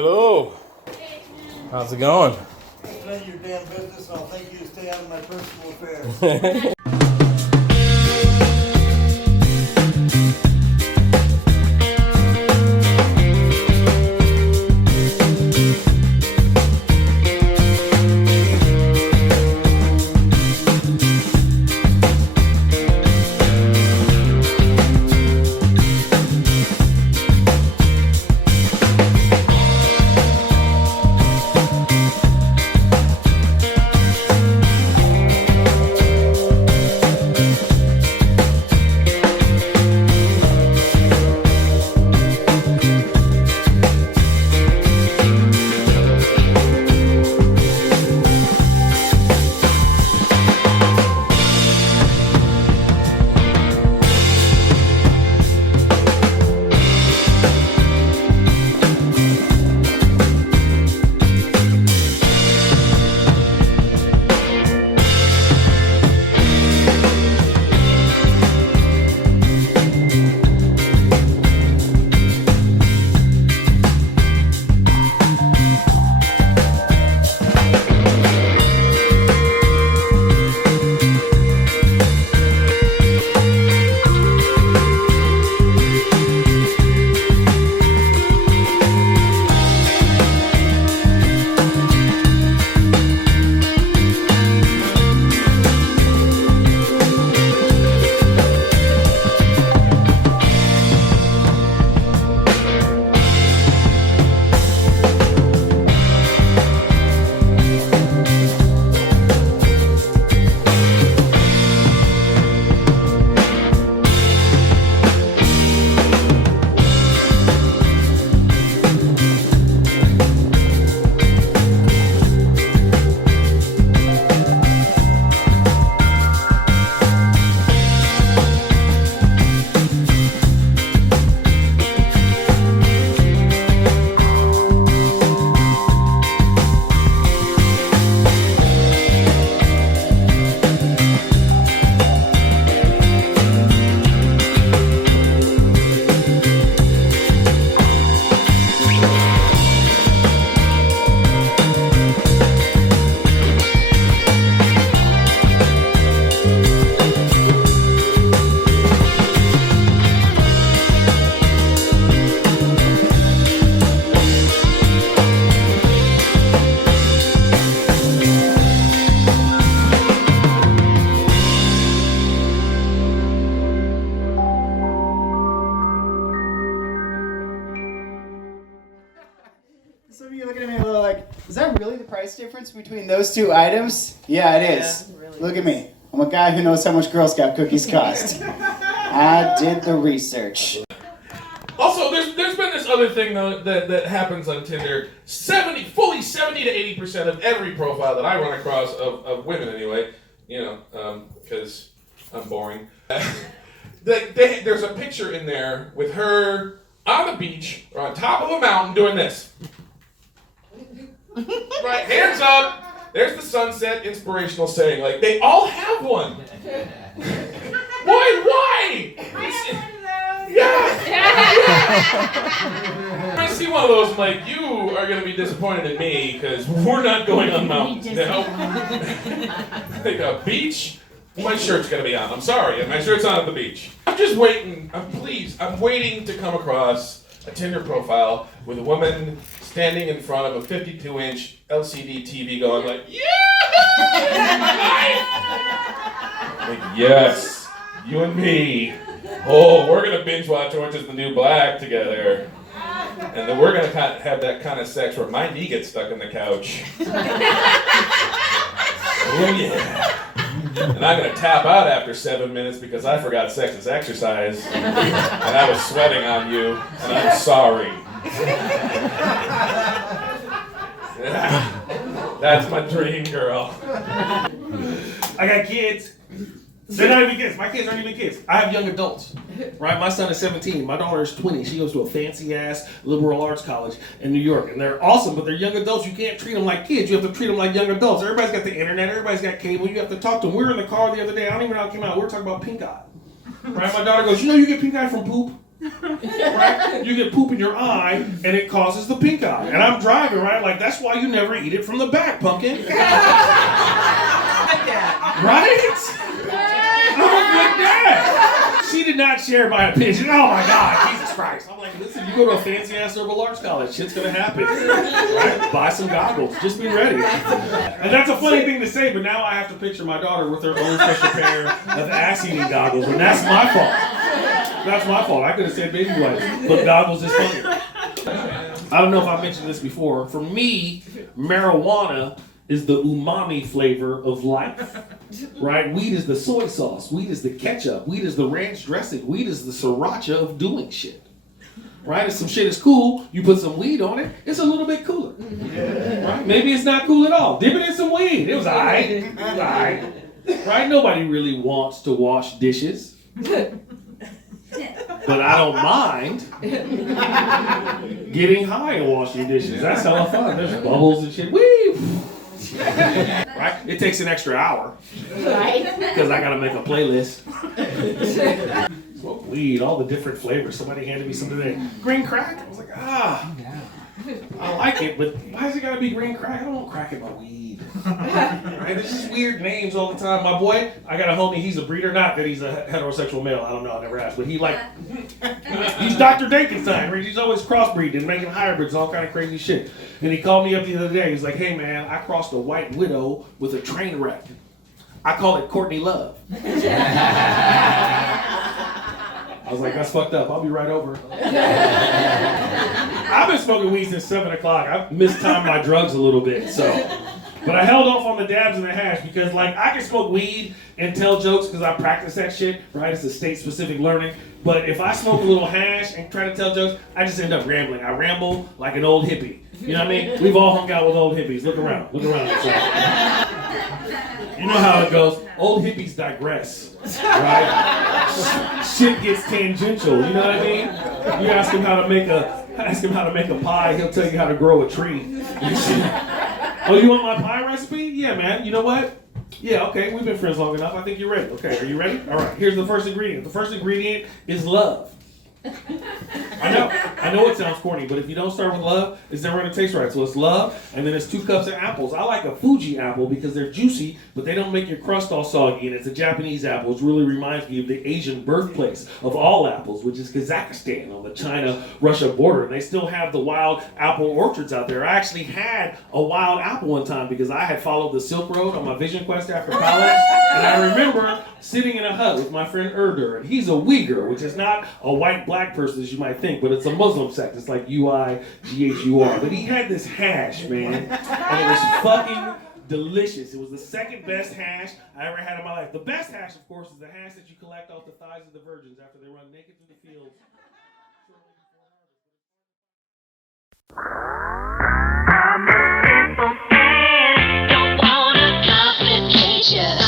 Hello. How's it going? It's none of your damn business. I'll thank you to stay out of my personal affairs. Some of you looking at me a little like, is that really the price difference between those two items? Yeah, it is. Yeah, really. Look at me. I'm a guy who knows how much Girl Scout cookies cost. I did the research. Also, there's been this other thing though that happens on Tinder. Fully 70 to 80% of every profile that I run across of women anyway, because I'm boring. There's a picture in there with her on the beach or on top of a mountain doing this. Right, hands up. There's the sunset inspirational saying. Like, they all have one. Why? Yeah. When I see one of those, I'm like, you are going to be disappointed in me because we're not going on mountain. Like a beach? My shirt's going to be on. I'm sorry. My shirt's on at the beach. I'm just waiting. I'm waiting to come across a Tinder profile with a woman standing in front of a 52-inch LCD TV going like, yeah! Like, yes, you and me. Oh, we're going to binge watch Orange is the New Black together. And then we're going to have that kind of sex where my knee gets stuck in the couch. Oh, yeah. And I'm going to tap out after 7 minutes because I forgot sex is exercise. And I was sweating on you. And I'm sorry. That's my dream girl. I got kids. They're not even kids. My kids aren't even kids. I have young adults. Right? My son is 17. My daughter is 20. She goes to a fancy ass liberal arts college in New York. And they're awesome, but they're young adults. You can't treat them like kids. You have to treat them like young adults. Everybody's got the internet. Everybody's got cable. You have to talk to them. We were in the car the other day. I don't even know how it came out. We were talking about pink eye. Right? My daughter goes, you know you get pink eye from poop? Right? You get poop in your eye, and it causes the pink eye. And I'm driving, right? Like, that's why you never eat it from the back, pumpkin. Right? I'm a good dad. She did not share my opinion. Oh my God, Jesus Christ. I'm like, listen, you go to a fancy ass liberal arts college, shit's gonna happen. Right? Buy some goggles. Just be ready. And that's a funny thing to say, but now I have to picture my daughter with her own special pair of ass-eating goggles, and that's my fault. That's my fault. I could have said baby wipes, but goggles is funny. I don't know if I mentioned this before. For me, marijuana is the umami flavor of life, right? Weed is the soy sauce. Weed is the ketchup. Weed is the ranch dressing. Weed is the sriracha of doing shit, right? If some shit is cool, you put some weed on it, it's a little bit cooler, right? Maybe it's not cool at all. Dip it in some weed. It was all right. It was all right, right? Nobody really wants to wash dishes, but I don't mind getting high and washing dishes. That's hella fun. There's bubbles and shit. Woo! Right? It takes an extra hour. Right. Because I gotta make a playlist. Smoke weed, all the different flavors. Somebody handed me some today. Green crack? I was like, I like it, but why has it gotta be green crack? I don't want crack in my weed. Right? There's just weird names all the time. My boy, I got a homie, he's a breeder. Not that he's a heterosexual male, I don't know, I never asked, but he's Dr. Dankenstein, right? He's always crossbreeding and making hybrids, all kind of crazy shit. And he called me up the other day, he's like, hey man, I crossed a white widow with a train wreck. I call it Courtney Love. I was like, that's fucked up. I'll be right over. I've been smoking weed since 7 o'clock. I've mistimed my drugs a little bit, so. But I held off on the dabs and the hash because, like, I can smoke weed and tell jokes because I practice that shit, right? It's a state-specific learning. But if I smoke a little hash and try to tell jokes, I just end up rambling. I ramble like an old hippie. You know what I mean? We've all hung out with old hippies. Look around. Look around. So. You know how it goes. Old hippies digress, right? Shit gets tangential. You know what I mean? You ask him how to make a pie. He'll tell you how to grow a tree. Oh, you want my pie recipe? Yeah, man. You know what? Yeah, okay. We've been friends long enough. I think you're ready. Okay, are you ready? All right. Here's the first ingredient. The first ingredient is love. I know it sounds corny, but if you don't start with love, it's never going to taste right. So it's love, and then it's 2 cups of apples. I like a Fuji apple because they're juicy, but they don't make your crust all soggy, and it's a Japanese apple, which really reminds me of the Asian birthplace of all apples, which is Kazakhstan on the China-Russia border. And they still have the wild apple orchards out there. I actually had a wild apple one time because I had followed the Silk Road on my vision quest after college, and I remember sitting in a hut with my friend Erdur, and he's a Uyghur, which is not a white black person as you might think, but it's a Muslim sect. It's like UIGHUR. But he had this hash, man, and it was fucking delicious. It was the second best hash I ever had in my life. The best hash, of course, is the hash that you collect off the thighs of the virgins after they run naked through the fields. I'm a simple man, don't want a complication.